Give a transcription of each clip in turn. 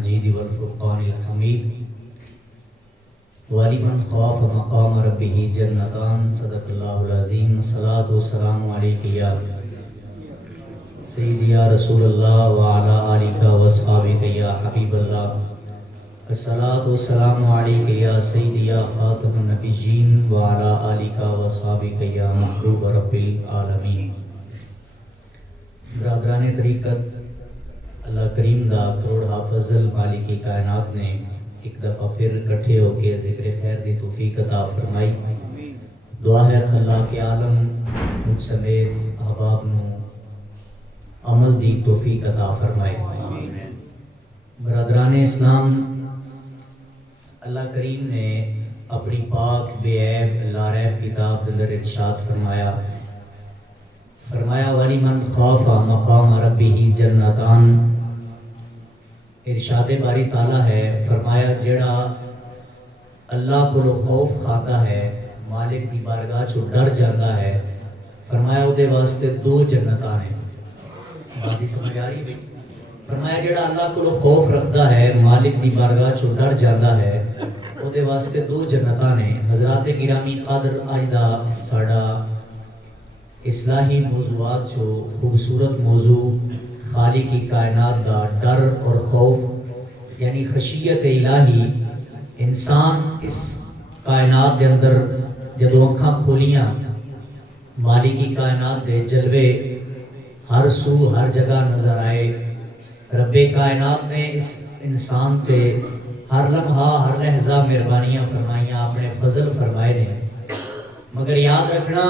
المجید والفرقان الحمید وَلِمَنْ خَافَ مَقَامَ رَبِّهِ جَنَّتَانِ صدق اللہ العظیم الصلاۃ والسلام علیک یا سیدی یا رسول اللہ وعلی آلک واصحابک یا حبیب اللہ الصلاۃ والسلام علیک یا سیدی یا خاتم النبیین وعلی آلک واصحابک یا محبوب رب العالمین۔ برادران طریقت، اللہ کریم دا کروڑ فضل مالک کائنات نے ایک دفعہ پھر اکٹھے ہو کے ذکر خیر دی توفیق عطا فرمائی۔ دعا ہے خلاق عالم مجھ سمیت احباب نو عمل دی توفیق عطا فرمائے۔ برادران اسلام، اللہ کریم نے اپنی پاک بے عیب لا ریب کتاب اندر ارشاد فرمایا وَلِمَنْ خَافَ مَقَامَ رَبِّهِ جَنَّتَانِ۔ ارشاد باری تعالیٰ ہے، فرمایا جڑا اللہ کو خوف کھاتا ہے، مالک دی بارگاہ چو ڈر جاندہ ہے، فرمایا او دے واسطے دو جنتاں ہیں۔ بات سمجھ آ رہی ہے؟ فرمایا جڑا اللہ کو خوف رکھتا ہے، مالک دی بارگاہ چو ڈر جاندہ ہے، او دے واسطے دو جنتاں ہیں۔ حضرات گرامی قدر آج دا ساڑا اصلاحی موضوعات جو خوبصورت موضوع خالق کی کائنات دا ڈر اور خوف یعنی خشیت الہی۔ انسان اس کائنات کے اندر جدو اکھاں کھولیاں مالک کی کائنات دے جلوے ہر سو ہر جگہ نظر آئے۔ رب کائنات نے اس انسان تے ہر لمحہ ہر لحظہ مہربانیاں فرمائیاں، اپنے فضل فرمائے نے، مگر یاد رکھنا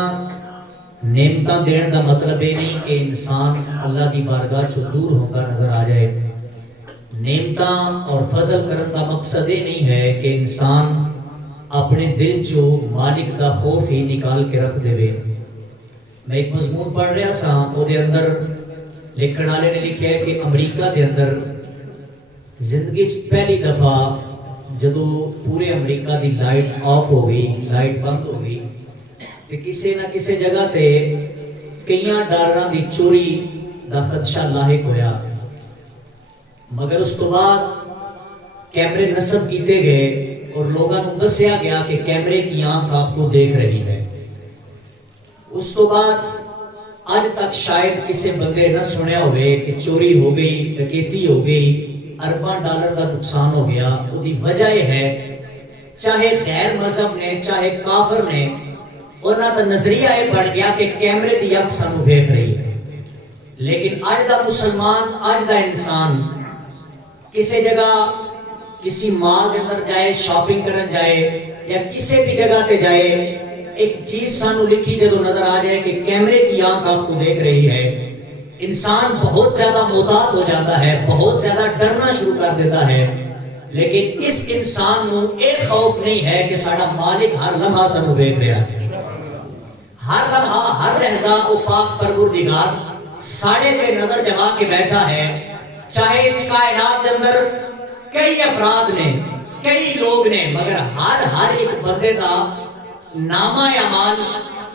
نعمتاں دین دا مطلب یہ نہیں کہ انسان اللہ دی بارگاہ چو دور ہوگا نظر آ جائے۔ نعمتاں اور فضل کرن دا مقصد یہ نہیں ہے کہ انسان اپنے دل چو مالک دا خوف ہی نکال کے رکھ دے وے۔ میں ایک مضمون پڑھ رہا سا، وہ دے اندر لکھن والے نے لکھا ہے کہ امریکہ دے اندر زندگی پہلی دفعہ جدو پورے امریکہ دی لائٹ آف ہو گئی، لائٹ بند ہو گئی، تے کسی نہ کسی جگہ تے کئیاں ڈالراں دی چوری دا خدشہ لاحق ہویا، مگر اس تو بعد کیمرے نصب کیتے گئے اور لوگاں کو دسیا گیا کہ کیمرے کی آنکھ آپ کو دیکھ رہی ہے۔ اس تو بعد آج تک شاید کسی بندے نہ سنیا ہوئے کہ چوری ہو گئی، ڈکیتی ہو گئی، ارباں ڈالر کا نقصان ہو گیا۔ وہ دی وجہ یہ ہے چاہے غیر مذہب نے چاہے کافر نے، اور نہ تو نظریہ یہ بڑھ گیا کہ کیمرے دی آنکھ سانو دیکھ رہی ہے، لیکن آج دا مسلمان، آج دا انسان کسی جگہ کسی مال کے اندر جائے، شاپنگ کرن جائے یا کسی بھی جگہ تے جائے، ایک چیز سانو لکھی جدو نظر آ جائے کہ کیمرے کی آنکھ آپ کو دیکھ رہی ہے، انسان بہت زیادہ محتاط ہو جاتا ہے، بہت زیادہ ڈرنا شروع کر دیتا ہے۔ لیکن اس انسان نو ایک خوف نہیں ہے کہ ساڑا مالک ہر لمحہ سانو دیکھ رہا ہے، ہر لمحہ ہر لحظہ او پاک پروردگار ساڑے پہ نظر جما کے بیٹھا ہے۔ چاہے اس کائنات کے اندر کئی افراد نے، کئی لوگ نے، مگر ہر ایک بندے دا نامہ اعمال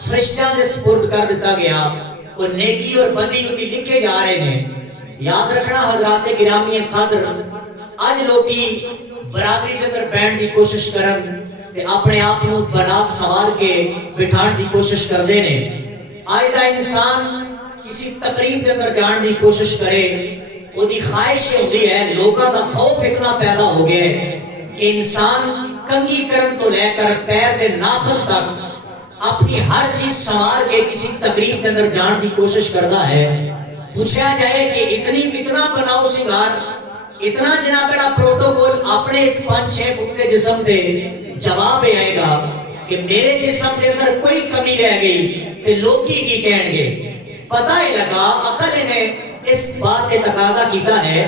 فرشتیاں سے سپرد کر دیتا گیا، اور نیکی اور بدی ان کی لکھے جا رہے ہیں۔ یاد رکھنا حضرات گرامی قدر، آج لوگی برادری کے اندر بیٹھنے کی کوشش کرن تے اپنے آپ کو بنا سوار کے بٹھان دی کوشش کر دینے۔ آج دا انسان کسی تقریب کے اندر جان دی کوشش کرے، وہ دی خواہش ہوتی ہے، لوگوں دا خوف اتنا پیدا ہو گیا ہے کہ انسان کنگھی کرن تو لے کر پیر دے ناخن تک اپنی ہر چیز سوار کے کسی تقریب کے اندر جان دی کوشش کرتا ہے۔ پوچھا جائے کہ اتنا بناؤ سنگار، اتنا جناب کا پروٹوکول اپنے اس 5-6 فٹ کے جسم دے، جواب آئے گا کہ میرے جسم کے اندر کوئی کمی رہ گئی تے لوگ کی کہیں گے۔ پتہ ہی لگا، عقل نے اس بات کے تقاضا کیتا ہے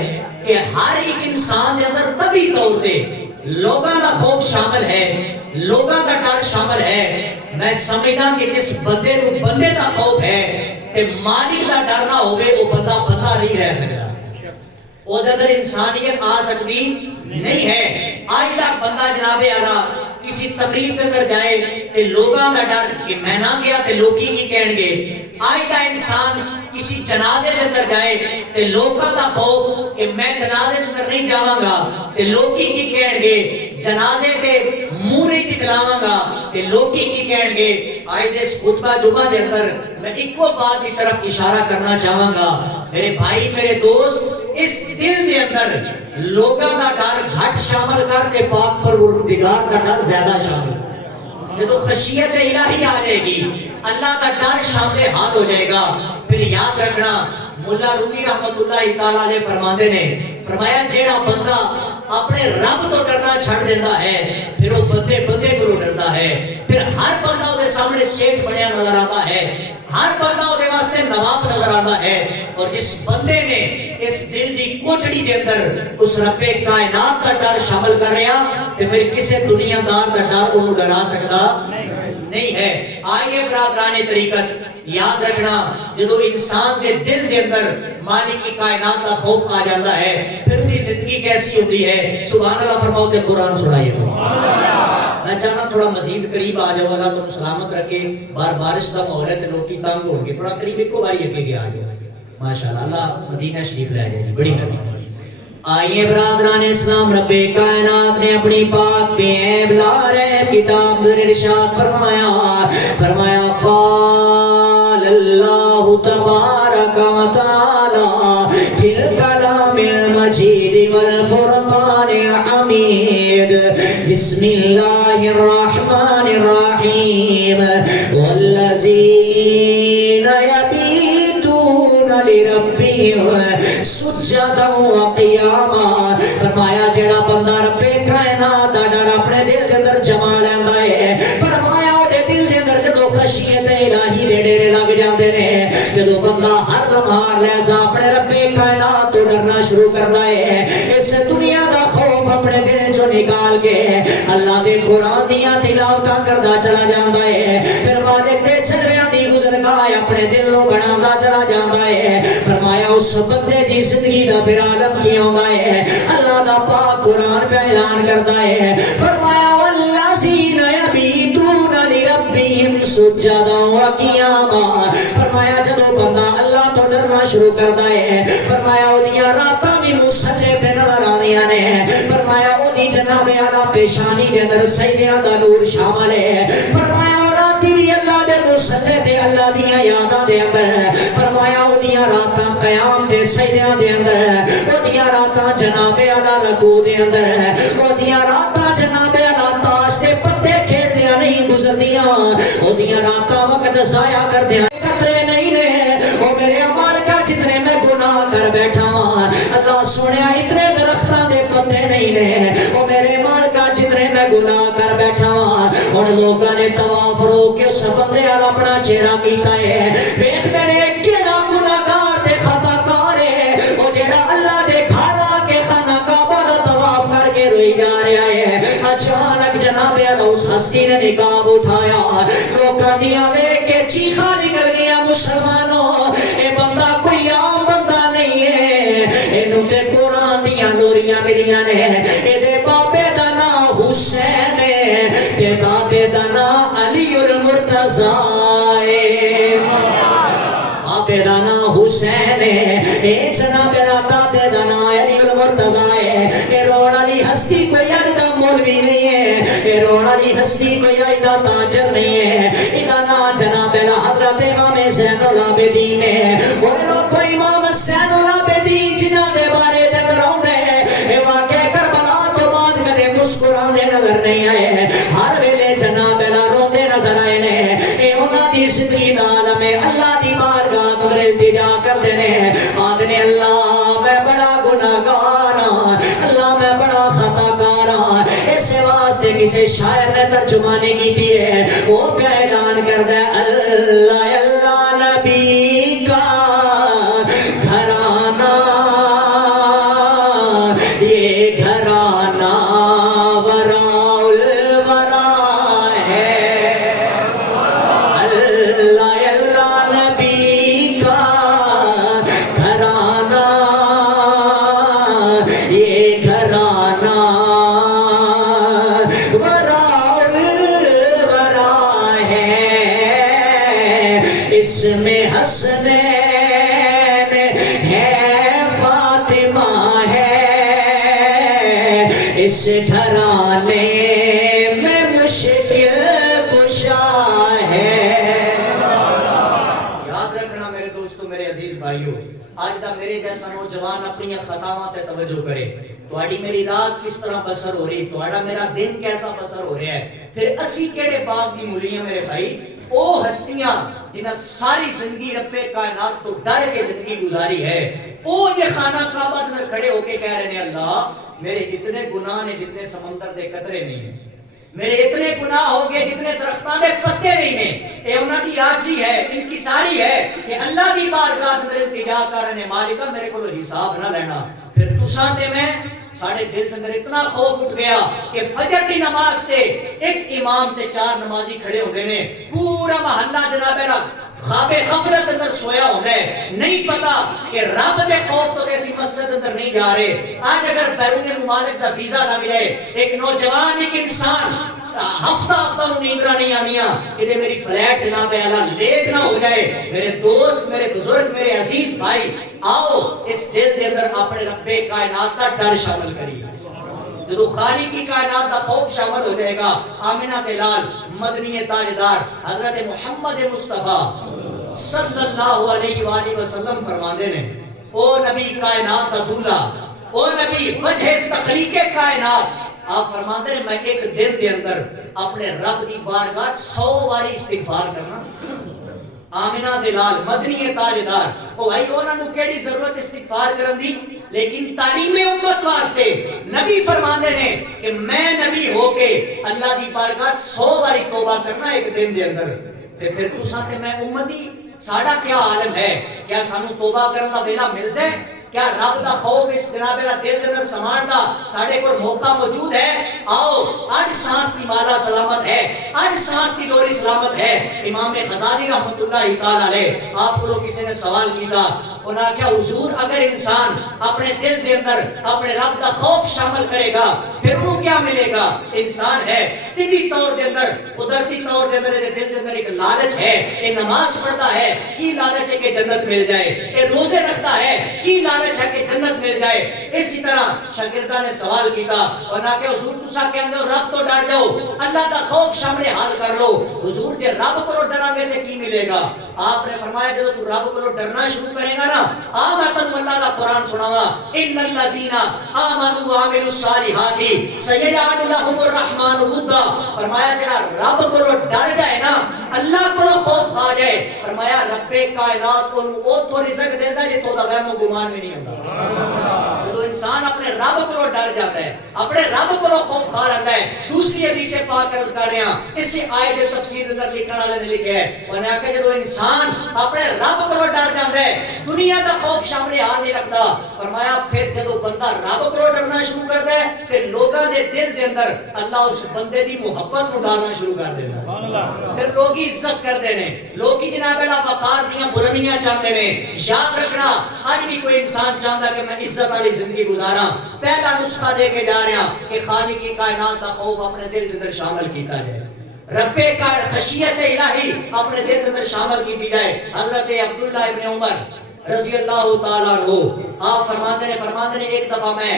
کہ ہر ایک انسان کے اندر طبی طور پہ لوگاں کا خوف شامل ہے، لوگاں کا ڈر شامل ہے۔ میں سمجھدا کہ جس بندے کو بندے کا خوف ہے تے مالک کا ڈر نہ ہوئے، وہ بندہ نہیں رہ سکتا، وہ اندر انسانیت آ سکتی نہیں ہے۔ آج تک بندہ جناب آگا کسی تقریب کے اندر جائے تے لوگاں کا ڈر کہ میں نہ گیا تے لوگی کی کہیں گے، آئندہ انسان کسی جنازے دے اندر جائے تے لوکاں دا خوف کہ میں جنازے دے اندر نہیں جاواں گا تے لوکی کی کہن گے، جنازے تے منہ نہیں دکھلاواں گا تے لوکی کی کہن گے۔ آئے دے اس خطبہ جمعہ دے اندر میں ایک بات کی طرف اشارہ کرنا چاہواں گا، میرے بھائی میرے دوست، اس دل دے اندر لوکاں دا ڈر گھٹ شامل کر کے پاک پروردگار کا ڈر زیادہ شامل۔ جب خشیت الہی آ جائے گی، اللہ کا ڈر شامل حال ہو جائے گا، پھر یاد رکھنا مولا رومی رحمت اللہ تعالیٰ علیہ فرماتے نے فرمایا جیڑا بندہ اپنے رب تو ڈرنا چھڑ دیتا ہے پھر وہ بندے کو ڈرتا ہے، پھر ہر بندہ دے سامنے سیٹھ بنیا نظر آتا ہے، ہر بندہ دے واسطے نواب نظر آتا ہے، اور جس بندے نے اس دل دی کوچڑی دے اندر اس رب کائنات کا ڈر شامل کر رہا تو پھر کسے دنیا دار کا ڈر انہوں ڈرا سکتا نہیں ہے۔ آئیے برادران طریقت یاد رکھنا جدو انسان کے دل کے اندر مالک کی کائنات کا خوف آ جاتا ہے پھر انہی زندگی کیسی ہوتی ہے۔ سبحان اللہ فرماؤ کہ قرآن سنائیے۔ میں چاہنا تھوڑا مزید قریب آ جاؤ، اللہ تم سلامت رکھے، بارش کا ماحول ہے تو لوگ کی تنگ ہوں گے، تھوڑا قریب ایک کو باری اگے گیا آ جاؤ ماشاءاللہ، اللہ مدینہ شریف لے جائے، بڑی مہربانی۔ آئیے برادران اسلام، رب کائنات نے اپنی پاک بے عیب لارے کتاب در ارشاد فرمایا قال اللہ تبارک و تعالی فی الکلام المجید والفرقان الحمید بسم اللہ الرحمن الرحیم والذین یبیتون لربهم سجدا و قیاما۔ فرمایا جیڑا بندہ رب کائنات دا ڈر اپنے دل دے اندر جما لیندا ہے، فرمایا او دے دل دے اندر جدوں خشیت الہی دے ڈیرے لگ جاندے نے، جدوں بندہ ہر لمحہ لحظہ اپنے رب کائنات تو ڈرنا شروع کردا ہے، اس دنیا دا خوف اپنے دل چوں نکال کے اللہ دے قرآن دیاں تلاوتاں کردا چلا جاندا ہے، پھر مالک دے جلویاں دی گزرگاہ اپنے دل نوں بناوندا چلا جاندا ہے۔ فرمایا اس بندے دی زندگی دا پھر عالم کی ہوندا ہے، اللہ دا پاک قرآن پہ اعلان کردا ہے، فرمایا والذین یبیتون لربہم سجدا و قیاما۔ فرمایا جدوں بندہ اللہ تو ڈرنا شروع کردا ہے، فرمایا اودیاں راتاں بھی مصلی تے نظر آندیاں نے، فرمایا اودی جناب اعلیٰ پیشانی دے اندر سجدیاں دا نور شامل ہے، فرمایا راتی بھی اللہ دے مصلی تے اللہ دیاں یاداں دے اندر، فرمایا اودیاں راتاں قیام تے سجدیاں دے اندر، اودیاں راتاں جناب اعلیٰ رکوع دے اندر، اودیاں راتاں جناب اعلیٰ تاش دے پتے کھیڑدیاں نہیں گزردیاں، اودیاں راتاں وقت ضائع کردیاں قطرے نہیں نے، او میرے مالکا جتنے میں گناہ کر بیٹھا ہاں اللہ سنیا اتنے درختاں دے پتے نہیں نے، او میرے مالکا جتنے میں گناہ کر بیٹھا ہاں ان لوگاں نے طواف رو کے اس بندے والا اپنا چہرہ کیتا ہے، ویکھدے نے کیڑا گناہگار تے خطا کار ہے، او جیڑا اللہ دے گھر آ کے خانہ کعبہ دا طواف کر کے روئی جا رہا ہے۔ اچانک جناب اعلیٰ اس ہستی نے نقاب اٹھایا، لوگاں دیاں ویکھ کے چیخاں نکل گیا، مسلمانوں اے بندہ کوئی عام بندہ نہیں ہے، اینوں تے قرآن دیاں نوریاں ملیاں نے، اے دے بابے دا نام حسین ہے تے دادے دا نام علی المرتضیٰ ہے، بابے دا نام حسین ہے، اے جناب دادے دا نام علی المرتضیٰ ہے، اے رون والی ہستی کوئی عہدہ مولوی نہیں ہے، اے رون والی ہستی کوئی عہدہ تاجر نہیں ہے، ادا نام جناب حضرت امام زین العابدین ہے، اور لوگ کوئی امام زین العابدین جنہ دے بارے دے کراؤں دے، اے واقع کربلا تو بعد کدے مسکران دے نظر نہیں آئے، ہر ویلے جناب روندے دے نظر آئے نے، اے انہاں دی زندگی دا عالم ہے، اللہ دی بارگاہ تو التجا کر دینے، آدھنے اللہ میں بڑا گناہگار ہاں، اللہ میں بڑا خطا کار ہاں، اس واسطے کسی شاعر نے ترجمانی کی دیئے، وہ پہ اعلان کر دے اللہ اللہ نبی کا گھرانہ، یہ گھرانہ وراء الورا ہے، اللہ اللہ نبی کا گھرانہ، یہ گھرانہ وراء الورا ہے، اس گھرانے میں مشکل کشا ہے. یاد رکھنا میرے دوستو، میرے عزیز بھائیو، آج دا میرے جیسا نوجوان اپنی خطاواں تے توجہ کرے. تہاڈی میری رات کس طرح بسر ہو رہی، تہاڈا میرا دن کیسا بسر ہو رہا ہے. پھر اسی کیڑے باغ دی مولیاں میرے بھائی، او ہستیاں جنہاں ساری زندگی رب کائنات تو ڈر کے زندگی گزاری ہے، او یہ خانہ کعبہ اندر کھڑے ہو کے کہہ رہے ہیں اللہ میرے اتنے گناہ نے جتنے سمندر دے قطرے نہیں ہیں، میرے اتنے گناہ ہو گئے جتنے درختاں دے پتے نہیں ہیں. اے انہاں دی عاجزی ہے، انکساری ہے کہ اللہ دی بارگاہ میں التجا کر رہے ہیں مالکا میرے کو حساب نہ لینا. پھر تساں تے میں ساڑھے دل اندر اتنا خوف اٹھ گیا کہ فجر دی نماز تے ایک امام تے 4 نمازی کھڑے ہو گئے نے، پورا محلہ جناب ہے خواب غفلت اندر سویا ہوتا ہے، نہیں پتا کہ رب دے خوف تو کیسی مسجد اندر نہیں جا رہے. آج اگر بیرون ممالک دا ویزا نہ ملے، ایک نوجوان ایک انسان ہفتہ نیندرا نہیں آنیاں کہ میری فلیٹ جناب اللہ لیٹ نہ ہو جائے. میرے دوست، میرے بزرگ، میرے عزیز بھائی، آؤ اس دل کے اندر اپنے رب کائنات کا ڈر شامل کریے. جو خالق کی کائنات کا خوف شامل ہو جائے گا، آمنہ کے لال مدنی تاجدار حضرت محمد مصطفیٰ صلی اللہ علیہ وآلہ وسلم فرماندے نے، او نبی کائنات کا دولہ، او نبی وجہ تخلیق کائنات، آپ فرماندے نے میں ایک دن دے اندر اپنے رب دی بارگاہ 100 باری استغفار کرنا. آمنہ دلال مدنی تاجدار، او بھائی انہاں نوں کیڑی ضرورت استغفار کرن دی، لیکن تعلیم امت واسطے نبی فرماندے نے کہ میں نبی ہو کے اللہ دی بارگاہ 100 باری توبہ کرنا ایک دن دے اندر. تے پھر تساں تے میں امتی ساڈا کیا عالم ہے؟ کیا سانو توبہ کرن دا ویلا ملدا ہے؟ کیا رب دا خوف اس جناب دا دل دے اندر سمان دا ساڈے کول موقع موجود ہے؟ آؤ آج سانس کی مالا سلامت ہے، آج سانس کی ڈوری سلامت ہے. امام غزالی رحمت اللہ تعالی علیہ آپ کو کسی نے سوال کیتا، انہاں کیا حضور اگر انسان اپنے دل دے اندر اپنے رب دا خوف شامل کرے گا پھر انہوں کیا ملے گا؟ انسان ہے طبی طور دے اندر، قدرتی طور دے اندر دل دے اندر ایک لالچ ہے، یہ نماز پڑھتا ہے کی لالچ ہے کہ جنت مل جائے، یہ روزے رکھتا ہے کی لالچ ہے کہ جنت مل جائے. اسی طرح شاگردہ نے سوال کیتا اور نہ کہ حضور تسا کہندے ہو رب تو ڈر جاؤ، اللہ دا خوف شامل حال کر لو. حضور جے رب کو ڈرا گے تے کی ملے گا؟ آپ نے فرمایا جب تو رب کو ڈرنا شروع کرے گا نا، میں تم اللہ دا قرآن سناوا، ان الذین آمنوا وعملوا الصالحات سیجعل لهم الرحمن ودا. فرمایا جڑا رب کو ڈر جائے نا، اللہ کو خوف کھا جائے، فرمایا رب کائنات کو او تو رزق دیندا جے تو دا وہم و گمان بھی نہیں ہوندا. جو انسان اپنے رب کو ڈر جاتا ہے، اپنے رب کو خوف کھا لیتا ہے. دوسری حدیث پاک عرض کر رہے ہیں، اس سے آیت تفسیر نظر لکھنے والے نے لکھا ہے، انہوں نے کہا جب انسان اپنے رب کو ڈر جاتا ہے دنیا کا خوف شامل حال نہیں رکھتا. فرمایا پھر جب بندہ رب کو ڈرنا شروع کرتا ہے پھر لوگوں نے دل دے اندر اللہ اس بندے دی محبت کو ڈالنا شروع کر دیتا ہے. پھر لوگ عزت کرتے ہیں، لوگ جناب اللہ وقار دیاں بلندیاں چاہتے ہیں. یاد رکھنا آج بھی کوئی انسان چاہتا کہ میں عزت والی زندگی گزاراں، پہلا نسخہ دے کے جا رہے ہیں کہ خالق کی کائنات کا خوف اپنے دل کے اندر شامل کیتا جائے، رب کا خشیت الہی اپنے دل کے اندر شامل کی دی جائے. حضرت عبداللہ ابن عمر رضی اللہ تعالیٰ عنہ آپ فرماندے نے ایک دفعہ میں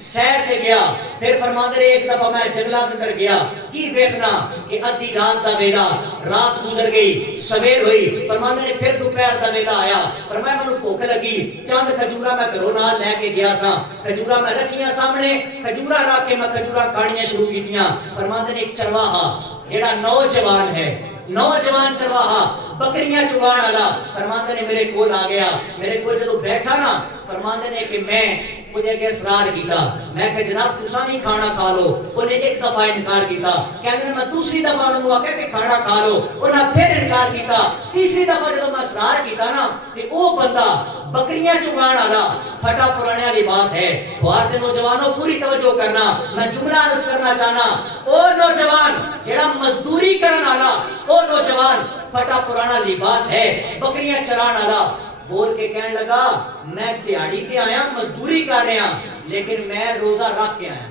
سیر پہ گیا، پھر فرماندے ایک دفعہ میں جنگلات اندر گیا، کی دیکھنا کہ ادھی رات دا ویلا، رات گزر گئی، سویر ہوئی. فرماندے نے پھر دوپہر دا ویلا آیا، فرمایا مینوں بھوک لگی، چند کھجورا میں گھروں نال لے کے گیا سا، کھجورا میں رکھیاں سامنے، کھجورا رکھ کے میں کھجورا کھانیاں شروع کیتیاں. فرماندے نے ایک چرواہا جڑا نوجوان ہے، نوجوان چرواہا بکریاں چگان والا، فرماندے نے میرے کول آ گیا. میرے کول جدوں بیٹھا نا، فرماندے نے کہ میں مجھے اگے اصرار کیتا، میں کہ جناب تساں بھی کھانا کھا لو. انہیں ایک دفعہ انکار کیتا، کہندے میں دوسری دفعہ انہوں آکھیا کہ کھانا کھا لو، انہاں پھر انکار کیتا. تیسری دفعہ جدوں میں اصرار کیتا نا کہ او بندہ بکریاں چگان والا پھٹا پرانا لباس ہے. بہار دے نوجوانوں پوری توجہ کرنا، میں جملہ عرض کرنا چاہنا، او نوجوان جڑا مزدوری کرن والا، او نوجوان پھٹا پرانا لباس ہے، بکریاں چران والا، بول کے کہنے لگا میں دیہڑی تے آیا، مزدوری کر رہا، لیکن میں روزہ رکھ کے آیا.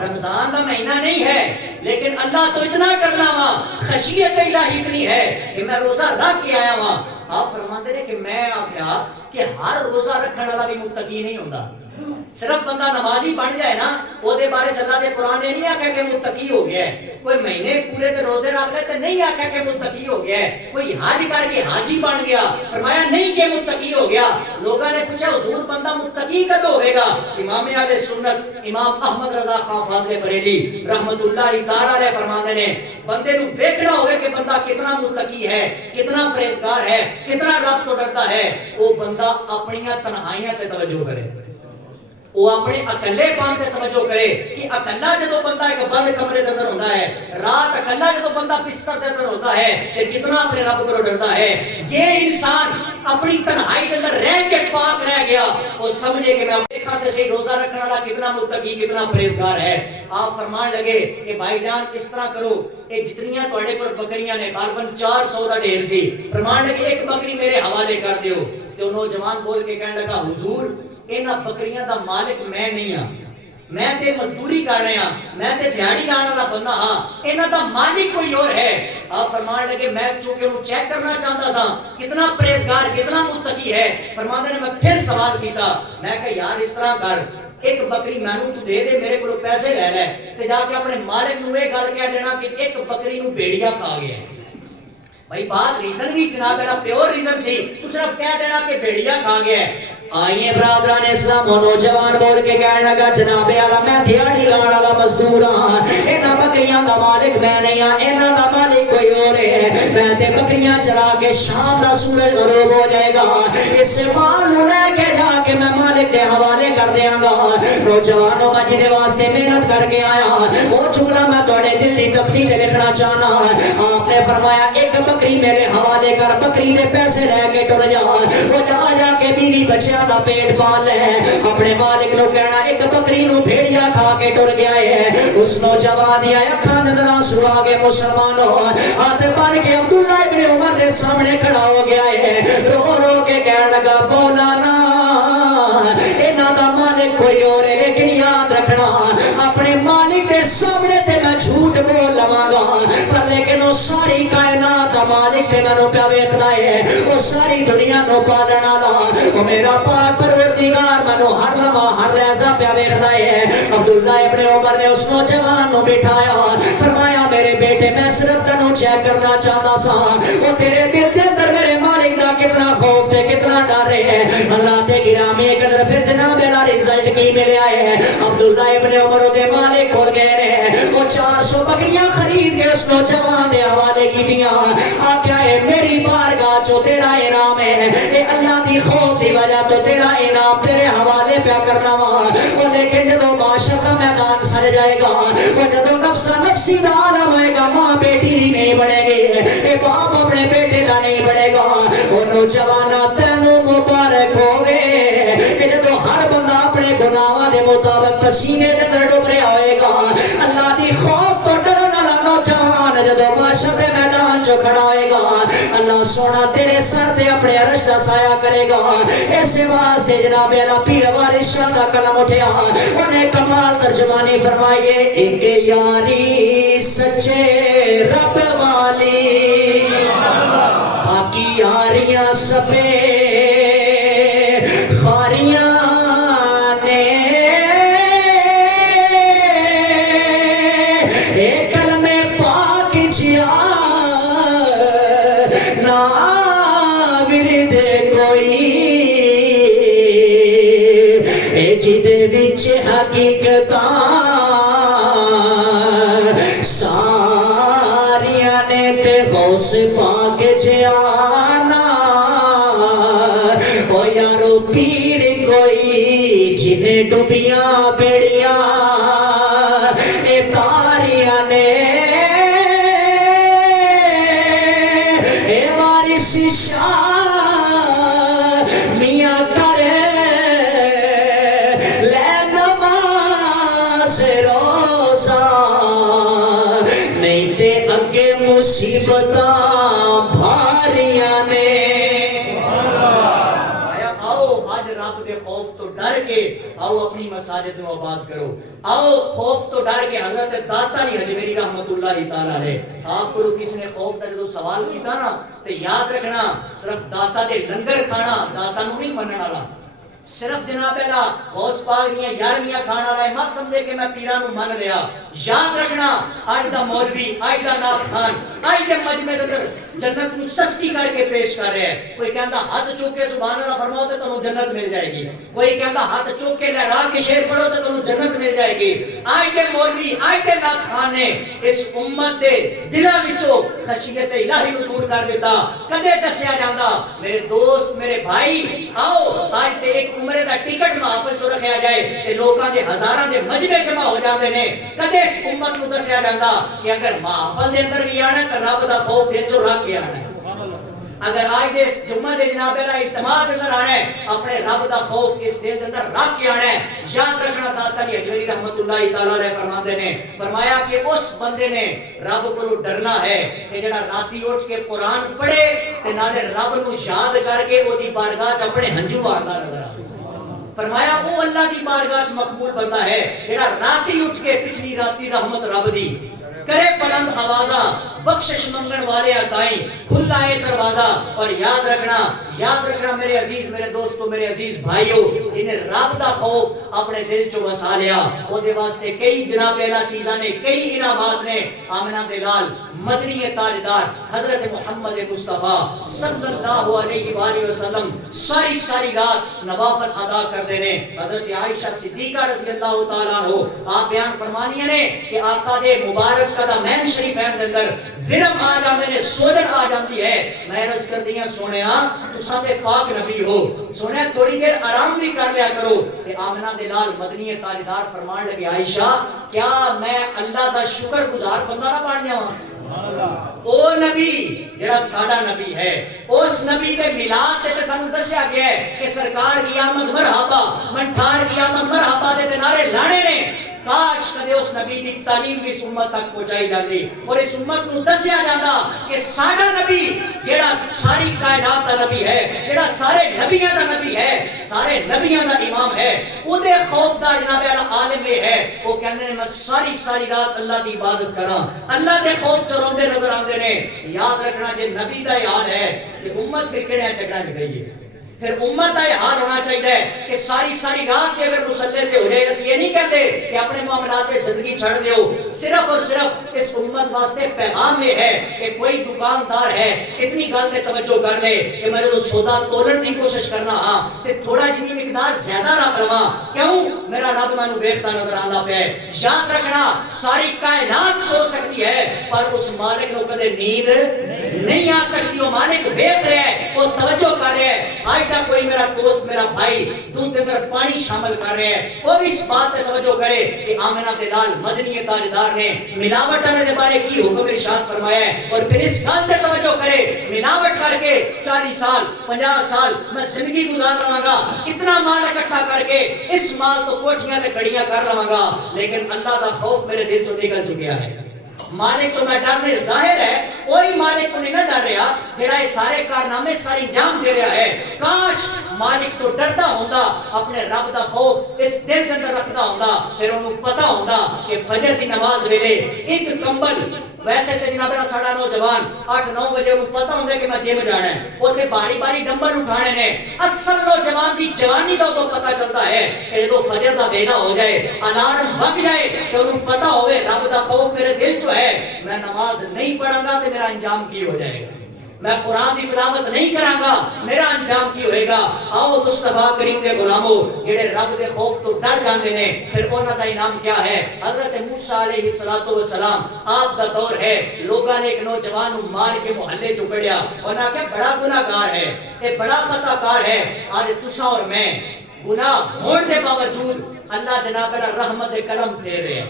رمضان کا مہینہ نہیں ہے لیکن اللہ تو اتنا ڈرنا وا، خشیت الہی اتنی ہے کہ میں روزہ رکھ کے آیا ہوں. آپ فرماتے ہیں کہ میں آخیا کہ ہر روزہ رکھنے والا بھی متقی نہیں ہوتا. صرف بندہ نمازی بن جائے نا وہ دے بارے اللہ دے قرآن نے نہیں آکھا کہ متقی ہو گیا ہے. کوئی مہینے پورے تے روزے رکھ لے تے نہیں آکھا کہ متقی ہو گیا ہے. کوئی حج کر کے حاجی بن گیا فرمایا نہیں کہ متقی ہو گیا. لوگوں نے پوچھا حضور بندہ متقی کب ہوے گا؟ امام اہل سنت امام احمد رضا خان فاضل بریلی رحمت اللہ تعالی علیہ فرماتے نے بندے نو ویکھنا ہوئے کہ بندہ کتنا متقی ہے, کتنا پرہیزگار ہے, کتنا رب تو ڈرتا ہے, وہ بندہ اپنی تنہائیاں تے توجہ کرے, وہ اپنے اکلے پان تے توجہ کرے کہ اکلا جدو بندہ ایک بند کمرے دے اندر ہوتا ہے, رات اکلا جدو بندہ بستر دے اندر ہوتا ہے تے کتنا اپنے رب کو ڈرتا ہے. جے انسان اپنی تنہائی دے اندر رہ کے پاک رہ گیا وہ سمجھے کہ میں دیکھا تے صحیح روزہ رکھنے والا کتنا متقی کتنا پرہیزگار ہے. آپ فرمان لگے کہ بھائی جان اس طرح کرو, اے جتنیاں تواڈے پر بکریاں نے غالباً 400 دا ڈھیر سی, فرمان لگے ایک بکری میرے حوالے کر دیو. تے وہ نوجوان بول کے کہنے لگا حضور اینا بکریاں دا مالک میں نہیں ہاں, میں تے مزدوری کر رہے ہاں, میں تے دیہڑی لانے والا بندہ ہاں, اینا دا مالک کوئی اور ہے. آپ فرمان لگے میں چونکہ انہوں چیک کرنا چاہتا سا کتنا پرہیزگار کتنا متقی ہے. فرماتے نے میں پھر سوال کیتا, میں کہا یار اس طرح کر ایک بکری مینوں تو دے دے میرے کو پیسے لے لے تے جا کے اپنے مالک نو یہ گل کہہ دینا کہ ایک بکری نو بھیڑیا کھا گیا ہے. بھائی بات ریزن بھی جناب میرا پیور ریزن سی, تو صرف کہہ دینا کہ بھیڑیا کھا گیا ہے. آئیے برادران اسلام, وہ نوجوان بول کے کہنے لگا جناب اعلیٰ میں دیہڑی لانے والا مزدور ہاں, انہاں بکریاں دا مالک میں نہیں ہاں, انہاں دا مالک کوئی اور ہے. میں تے بکریاں چرا کے شام دا سورج غروب ہو جائے گا, اس مال نو لے کے جا کے میں مالک دے حوالے کر دیاں گا. نوجوانوں میں جدے واسطے محنت کر کے آیا وہ جملہ میں تواڈے دل دی تختی تے لکھنا چاہنا. آپ نے فرمایا ایک بکری میرے حوالے کر, بکری دے پیسے لے کے ٹر جا, وہ جا کے بیوی بچے دا پیٹ پال لے. اپنے مالک نو کہنا ایک بکری نو بھیڑیا کھا کے ٹر گیا ہے. اس نوجوان دی اکھاں دے اندر آنسو آ گئے. مسلمانوں ہاتھ بن کے عبداللہ ابن عمر دے سامنے کھڑا ہو گیا ہے, رو رو کے کہنے لگا مولانا انہاں دا مالک کوئی اور ہے, لیکن یاد رکھنا اپنے مالک کے سامنے تے میں جھوٹ بول لواں گا, پر لیکن وہ ساری کائنات دا مالک تے مینوں پیا ویکھدا ہے, وہ ساری دنیا نو پالن والا وہ میرا پاک پروردگار مینوں ہر لمحہ ہر لحظہ پیا ویکھدا ہے. عبداللہ ابن عمر نے اس نوجوان نو بٹھایا, فرمایا میرے بیٹے میں صرف تینوں چیک کرنا چاہتا سا وہ تیرے دل دے اندر میرے مالک دا کتنا خوف تے کتنا ڈر ہے. اللہ دے گرامی قدر پھر جناب دا رزلٹ کی ملیا ہے. عبداللہ ابن عمر دے مالک کھول گئے نے, وہ 400 بکریاں خرید کے اس نوجوان دے حوالے کی دیاں. آکھیا ہے میری بارگاہ چو تیرا انعام ہے, اے اللہ دی خوف دی وجہ تو تیرا انعام تیرے حوالے پیا کرنا وا. لیکن جدو معاشر کا میدان سر جائے گا, وہ جدو نفسا نفسی دا عالم ہوئے گا, ماں بیٹی دی نہیں بڑھے گی, اے باپ اپنے بیٹے دا نہیں بڑھے گا. وہ نوجوانا تینوں مبارک ہوگے جدو ہر بندہ اپنے گناہاں دے مطابق پسینے دے اندر ڈوب رہا ہوئے گا. اللہ دی خوف تو ڈرن والا نوجوان جدو معاشر دے میدان چو کھڑا ہوئے گا, اللہ سونا تیرے سر تے اپنے عرش دا سایہ کرے گا. ایسے واسطے جناب اعلیٰ پیر وارث شاہ دا کلم اٹھیا, انہیں کمال ترجمانی فرمائیے ایک یاری سچے رب والی, باقی یاریاں سفے خاریاں نے, ایک کلمے پاک جیا نا ورد کوئی, اے جدے وچ حقیقتاں ساریاں نے تے غوث پاک جانا. او یارو پیر کوئی جنہیں ڈوبیاں بیڑیاں اے تاریاں نے, اے وارث شاہ میاں کرے لے نماز روزہ, نہیں تے اگے مصیبتاں بھاریاں نے. آؤ آج رب دے خوف تو ڈر کے آؤ اپنی مساجد میں آباد کرو. آؤ خوف تو ڈر کے حضرت داتا علی حجویری رحمت اللہ تعالی علیہ آپ کو کس نے خوف کا جو سوال کیتا نا تو یاد رکھنا صرف داتا دے لنگر کھانا داتا نو نہیں منن والا. صرف جناب اعلیٰ غوث پاک دیاں یارویاں کھان والا ہے. مت سمجھے کہ میں پیران نو من لیا. یاد رکھنا اج دا مولوی اج دا نات خان اج دے مجمع دے اندر جنت نو سستی کر کے پیش کر رہا ہے. کوئی کہندا ہاتھ چوک کے سبحان اللہ فرماؤ تے تانوں جنت مل جائے گی. کوئی کہندا ہاتھ چوک کے لہرا کے شعر پڑھو تے تانوں جنت مل جائے گی. اج دے مولوی اج دے نات خان نے اس امت دے دلاں وچوں خشیت الہی نو دور کر دیتا. کدے دسیا جاندا میرے دوست میرے بھائی آؤ اج تے ایک عمرے دا ٹکٹ محفل تو رکھیا جائے تے لوکاں دے ہزاراں دے مجمع جمع ہو جاندے نے. کدے اس امت نو دسیا جاندا کہ اگر محفل دے اندر بھی آنا تے رب دا خوف دل چوں رکھ کے آنا ہے. اگر آج دے جمعہ دے جناب اللہ اجتماع دے اندر آنا ہے اپنے رب دا خوف اس دل دے اندر رکھ کے آنا ہے. یاد رکھنا داتا علی حجویری رحمت اللہ تعالی علیہ فرماندے نے فرمایا کہ اس بندے نے رب کو ڈرنا ہے کہ جڑا راتی اٹھ کے قرآن پڑھے تے نالے رب نو یاد کر کے او دی بارگاہ چ اپنے ہنجو آندا نظر آوے. فرمایا وہ اللہ دی بارگاہ چ مقبول بندہ ہے جڑا راتی اٹھ کے پچھلی راتی رحمت رب دی کرے بلند آوازاں بخشش منگن والے تائیں کھلا ہے دروازہ. اور یاد رکھنا میرے عزیز میرے دوستو میرے عزیز بھائیو جنہیں رب دا خوف اپنے دل چو وسا لیا او دے واسطے کئی جناب اعلیٰ چیزاں نے کئی انعامات نے. آمنہ دلال مدنی تاجدار حضرت محمد مصطفیٰ صلی اللہ علیہ وآلہ وسلم ساری رات نوافل ادا کر دینے. حضرت عائشہ صدیقہ رضی اللہ تعالیٰ عنہ آپ بیان فرمانی نے کہ آقا دے مبارک قدمین شریفین دے اندر ورم آ جاندے نے سوجن آ جاندی ہے. میں عرض کر دیاں سونیا تساں تے پاک نبی ہو سونیا تھوڑی دیر آرام بھی کر لیا کرو. کہ آمنہ دلال مدنی تاجدار فرمان لگے عائشہ کیا میں اللہ دا شکر گزار بندہ نہ بن جاواں. او نبی جڑا ساڈا نبی ہے اس نبی دے میلاد تے سانوں دسیا گیا ہے کہ سرکار کی آمد مرحبا منٹھار کی آمد مرحبا دے نعرے لانے نے. کاش کدے اس نبی دی تعلیم بھی اس امت تک پہنچائی جاندی اور اس امت نو دسیا جاندا کہ ساڈا نبی جڑا ساری کائنات دا نبی ہے جڑا سارے نبیاں دا نبی ہے سارے نبیاں دا امام ہے او دے خوف دا جناب عالم ہے. وہ کہندے نے میں ساری رات اللہ دی عبادت کراں اللہ دے خوف چ روندے نظر آندے نے. یاد رکھنا جے نبی دا حال ہے کہ امت پھر کیڑے چکراں چ گئی ہے. پھر امت کا یہ حال ہونا چاہیے کہ ساری رات کے اگر مسلح سے ہو جائے اس یہ نہیں کہتے کہ اپنے معاملات میں زندگی چھڑ دیو. صرف اور صرف اس امت واسطے پیغام یہ ہے کہ کوئی دکاندار ہے اتنی گل تے توجہ کر لے کہ میں جو سودا تولن کی کوشش کرنا ہاں تے تھوڑا جنی مقدار زیادہ رکھ لواں کیوں میرا رب مینوں ویکھدا نظر آندا پیا ہے. یاد رکھنا ساری کائنات سو سکتی ہے پر اس مالک نو کدے نیند نہیں آ سکتی. وہ مالک ویکھ رہا ہے وہ توجہ کر رہا ہے. آج تک کوئی میرا دوست میرا بھائی دودھ کے اندر پانی شامل کر رہے ہیں وہ بھی اس بات پہ توجہ کرے کہ آمنہ دلال مدنی تاجدار نے ملاوٹ کرنے کے بارے کی حکم ارشاد فرمایا ہے. اور پھر اس بات پہ توجہ کرے ملاوٹ کر کے 40 سال 50 سال میں زندگی گزار لواں گا اتنا مال اکٹھا کر کے اس مال کو کوٹھیاں تے گھڑیاں کر لواں گا لیکن اللہ کا خوف میرے دل سے نکل چکا ہے. مالک تو میں ڈرنے ظاہر ہے کوئی مالک کو نہیں نہ ڈر رہا جڑا یہ سارے کارنامے ساری جام دے رہا ہے. کاش مالک تو ڈردا ہوندا اپنے رب دا خوف اس دل کے اندر رکھدا ہوندا پھر انہوں پتہ ہوندا کہ فجر دی نماز ویلے ایک کمبل ویسے تے جناب ساڈا نوجوان 8-9 بجے انہوں پتہ ہوندا کہ میں جم جانا ہے اوتھے باری ڈمبل اٹھانے نے. اصل نوجوان دی جوانی دا تو پتہ چلتا ہے کہ جدوں فجر دا ویلا ہو جائے الارم بج جائے کہ انہوں پتہ ہوئے رب دا خوف میرے دل چ ہے میں نماز نہیں پڑھاں گا تے میرا انجام کی ہو جائے گا. میں قرآن کی تلاوت نہیں کراں گا میرا انجام کی ہوئے گا. آؤ مصطفیٰ کریم کے غلاموں جڑے رب دے خوف تو ڈر جاندے نے پھر انہاں دا انعام کیا ہے. حضرت موسیٰ علیہ السلام آپ دا دور ہے لوگاں نے ایک نوجوان نو مار کے محلے چ پڑیا انہاں کہ بڑا گناہگار ہے اے بڑا خطا کار ہے. آج تساں اور میں گناہ ہون دے باوجود اللہ جناب رحمت کرم پھیر رہے ہیں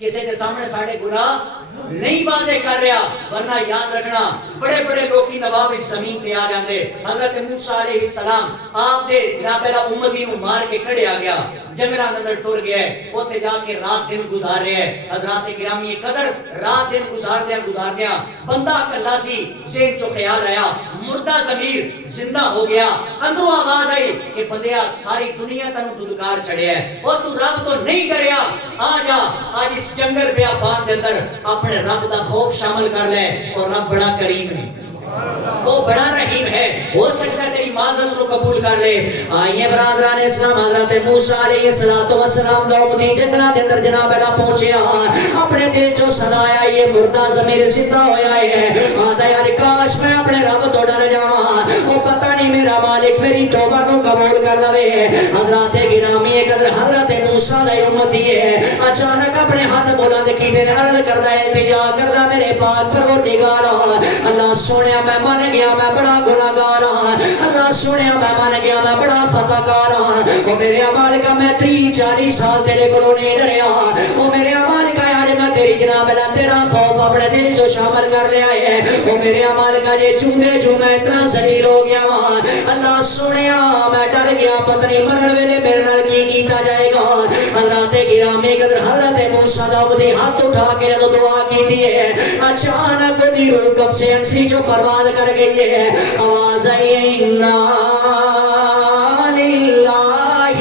کسی کے سامنے ساڑھے گناہ نہیں واضح کر رہا ورنہ یاد رکھنا بڑے لوگ کی نواب اس زمین پہ آ جاندے. حضرت موسیٰ علیہ السلام آپ دے جناب امتی نو مار کے کھڑے آ گیا جنگلان اندر ٹور گیا ہے اوتھے جا کے رات دن گزار رہے ہیں حضرات گرامی قدر رات دن گزار دیا بندہ کلا سی ذہن چو خیال آیا مردہ ضمیر زندہ ہو گیا اندروں آواز آئی کہ بندیا ساری دنیا تنو دودکار چڑھے ہے اور تو رب تو نہیں کریا آجا آج اس جنگل پہ آبان دے اندر اپنے رب دا خوف شامل کر لے اور رب بڑا کریم ہے وہ بڑا رحیم ہے ہو سکتا ہے تیری معذرت کو قبول کر لے آئیے برادران اسلام حضرت موسیٰ علیہ السلام دا امتی جنگلہ دے اندر جناب اللہ پہنچے اپنے دل جو صدایا یہ مردہ ضمیر زندہ ہویا ہے آدھا یار کاش میں اپنے رب تو ڈر جاؤں وہ پتہ نہیں میرا مالک میری توبہ کو قبول کر لوے حضرات گرامی قدر حضرت موسیٰ دا امتی ہے اچانک اپنے ہاتھ بلند کی دن عرض کردہ التجا کردہ میرے پاک پروردگارا اللہ سونے میں مان گیا میں بڑا گناہگار ہوں اللہ سنیا میں مان گیا میں بڑا خطاکار ہوں وہ میرے عمال کا میں 30-40 سال تیرے کو نہیں ڈریا وہ میرے عمال کا یار میں تیری جناب اللہ تیرا خوف اپنے دل جو شامل کر لیا ہے وہ میرے عمال کا یہ چومے جو میں اتنا ذلیل ہو گیا ہوں اللہ سنیا میں ڈر گیا پتنی مرن ویلے میرے نال کی کیتا جائے گا حضرات گرامی قدر حضرت موسیٰ دا امتی ہاتھ اٹھا کے جو دعا کی دیئے اچانک دی روح کب سے انسی جو پرواد کر گئی ہے آواز آئی اِنَّا لِلَّهِ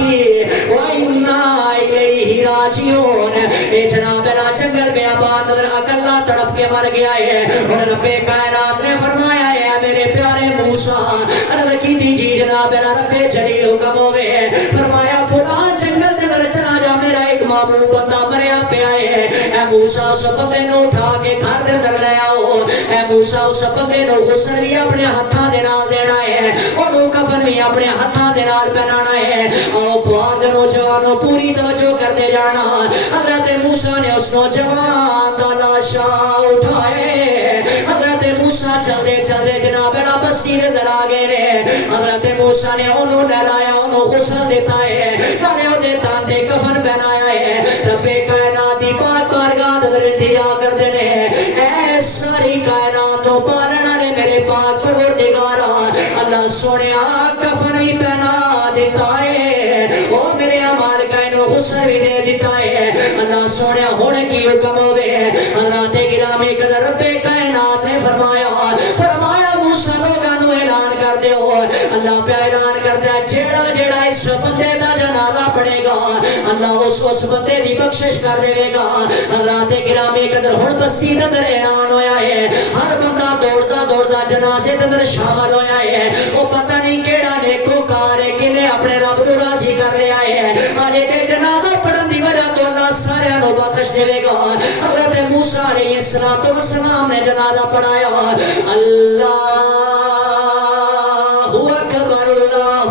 وَإِنَّا إِلَيْهِ راجعون اے جناب اللہ جنگل میں آباد نظر اکلا تڑپ کے مر گیا ہے اور رب کائنات نے فرمایا ہے میرے پیارے موسیٰ عرض کی دیجی جناب اللہ رب جلیل حکم ہوئے فرمایا فلان جنگل دے اندر چلا جا میرا ایک محبوب بندہ مریا پہ آئے ہے اے موسیٰ اس بندے نو اٹھا کے گھر دے اندر لے آؤ اے موسیٰ اس بندے نو غسل بھی اپنے ہتھاں دے نال دینا ہے انہوں کفن بھی اپنے ہتھاں دے نال پہنانا ہے آؤ خواب نوجوانوں پوری توجہ کر دے جانا حضرت موسیٰ نے اس نوجوان دا لاشا اٹھائے حضرت موسیٰ چل دے جناب را بستی دے در آگے رہے حضرت موسیٰ نے انہوں نہلایا انہوں غسل دیتا ہے نالے ہو دیتا دے کفن بنایا ہے رب کائنات دی بات بارگاہ در التجا کر دینے اے ساری کائنات و پالنا نے میرے پاک پروردگارا اللہ سونیا کفن بھی پہنا دیتا ہے وہ میرے عمال کا انہوں غسل بھی دے دیتا ہے اللہ سونیا ہونے کی حکم ہوئے حضرات گرامی قدر رب کائنات نے فرمایا موسیٰ لوگانو اعلان کر دے ہو اللہ پہ اعلان کر دے جیڑا اس بندے دا جنازہ پڑے گا اللہ اس بندے دی بخشش کر دے گا حضرات گرامی قدر ہن بستی دے اندر اعلان ہویا ہے ہر بندہ دوڑتا جنازے دے اندر شامل ہویا ہے وہ پتہ نہیں کیڑا نیکوکار ہے کنے اپنے رب کو راضی کر لیا ہے آجے تے جنازہ پڑھن دی وجہ تو اللہ سارے نو بخش دے گا حضرت موسیٰ علیہ السلام نے جنازہ پڑھایا اللہ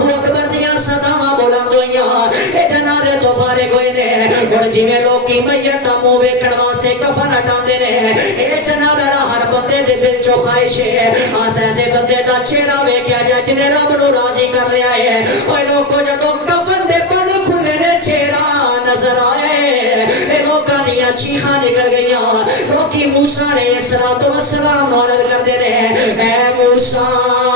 اکبر دیا صدامہ بلند ہوئیاں اے جنازے تو فارغ ہوئے نے اور جی میں لوگ کی میت مو ویکھن واسطے کفن ہٹا دے نے اے جناب ہر بندے دے دل چو خواہش ہے آس ایسے بندے دا چہرہ ویکھیا جائے جنہیں رب نو راضی کر لیا ہے اور لوگ کو جدو کفن دے پن کھلے نے چہرہ نظر آئے اے لوگاں دیا چیخاں نکل گئیاں لوکی موسیٰ علیہ السلام نورد کر دے رہے اے موسیٰ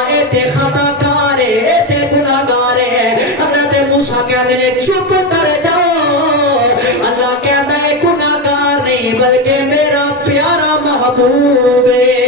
اے تے خطا کارے اے تے گناہگار ہے حضرت موسیٰ کہتے ہیں چپ کر جاؤ اللہ کہتا ہے گناہگار نہیں بلکہ میرا پیارا محبوب ہے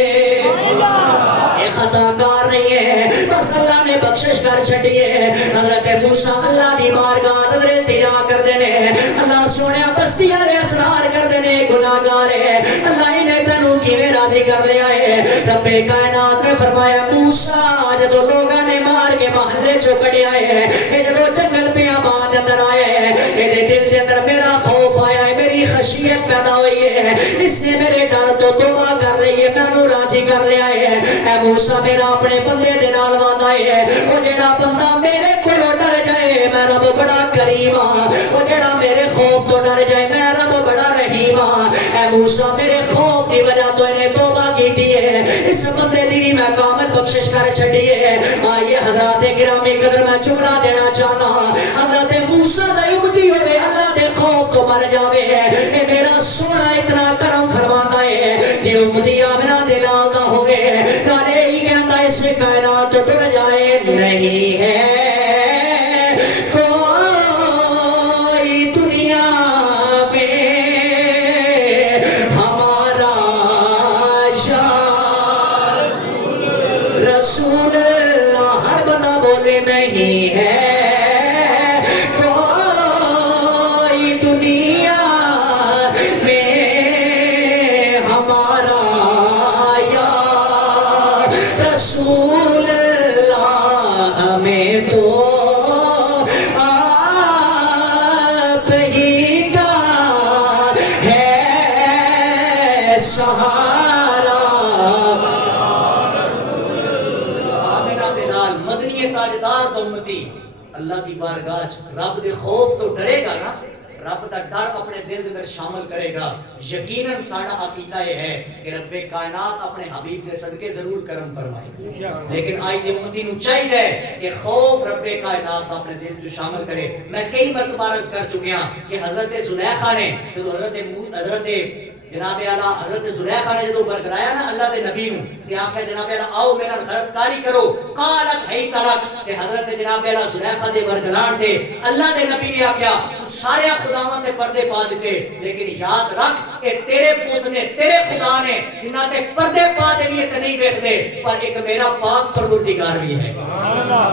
خطا کار نہیں ہے بس اللہ نے بخشش کر چھڑی ہے حضرت موسیٰ اللہ دی بارگاہ نظر التجا کر دینے اللہ سونے بستی علیہ اسرار کر دینے گناہگار ہے اللہ انہیں تنوں کی راضی کر لیا ہے رب کائنات نے فرمایا موسیٰ جدو لوگاں نے مار کے محلے چکڑی آئے ہیں جدو جنگل پہ آباد اندر آئے ہیں دل دے اندر میرا خوف آیا ہے میری خشیت پیدا ہوئی ہے اس نے میرے ڈر تو توبہ کر لی ہے میں نو راضی کر لیا ہے اے موسیٰ میرا اپنے بندے دے نال وعدہ ہے وہ جڑا بندہ میرے کو ڈر جائے میں رب بڑا کریم ہاں وہ جڑا میرے خوف تو ڈر جائے میں رب بڑا رحیم ہاں اے موسیٰ میرے خوف کی وجہ تو انہیں توبہ کی دی ہے اس بندے دی میں کامل بخشش کر چھڑی ہے آئیے حضرات گرامی قدر میں جملہ دینا چاہنا حضرت موسیٰ دا امتی ہوئے اللہ دے خوف تو مر جاوے ہے اے میرا سونا اتنا کرم فرماتا ہے جے امتی آمنہ دلال دا ہوئے نالے ہی کہتا اس کائنات تو ڈر جائے نہیں ہے کوئی بارگاہ رب دے خوف تو ڈرے گا نا، رب دا ڈر اپنے دل دے اندر شامل کرے گا. یقیناً ساڈا عقیدہ یہ ہے کہ رب کائنات اپنے حبیب دے صدقے ضرور کرم فرمائے، لیکن آج دے امتی نو چاہیے کہ خوف رب کائنات اپنے دل جو شامل کرے. میں کئی مرتبہ عرض کر چکیا کہ حضرت زلیخا نے جو حضرت جناب اعلیٰ حضرت زلیخا نے جدو برگرایا نا اللہ دے نبی نو کہ آخیا جناب اعلیٰ آؤ میرا غلط کاری کرو، قالت ہی ترک کہ حضرت جناب اعلیٰ زلیخا دے برگران دے اللہ دے نبی نے آخیا تو سارے خداواں تے پردے پا دیتے، لیکن یاد رکھ کہ تیرے پوت نے تیرے خدا نے جنہ تے پردے پا دے لیے تے نہیں ویکھ دے، پر ایک میرا پاک پروردگار بھی ہے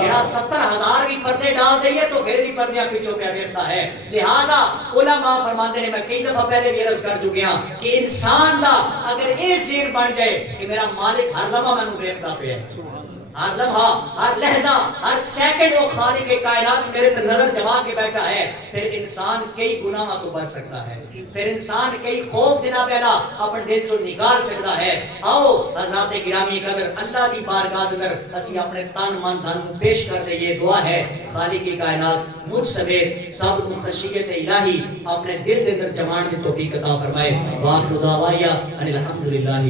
جڑا 70,000 بھی پردے ڈال دئیے تو پھر بھی پردیاں پیچھوں پہ ویکھتا ہے. لہذا علماء فرماتے ہیں، میں کئی دفعہ پہلے بھی عرض کر چکے ہاں کہ انسان دا اگر یہ ذہن بن جائے کہ میرا مالک ہر لمحہ میں ویکھدا پیا ہے، ہر لمحہ ہر لحظہ ہر سیکنڈ وہ خالق کائنات میرے پر نظر جما کے بیٹھا ہے، پھر انسان کئی گناہاں تو بچ سکتا ہے، پھر انسان کئی خوف جناب اعلیٰ اپنے دل چوں نکال سکتا ہے. آؤ حضرات گرامی قدر اللہ کی بارگاہ اندر اسی اپنے تن من دھن پیش کر دے. یہ دعا ہے خالق کائنات مجھ سمیت سب کو خشیت الہی اپنے دل دے اندر جمان کی توفیق عطا فرمائے. واخر دعوایا ان الحمدللہ.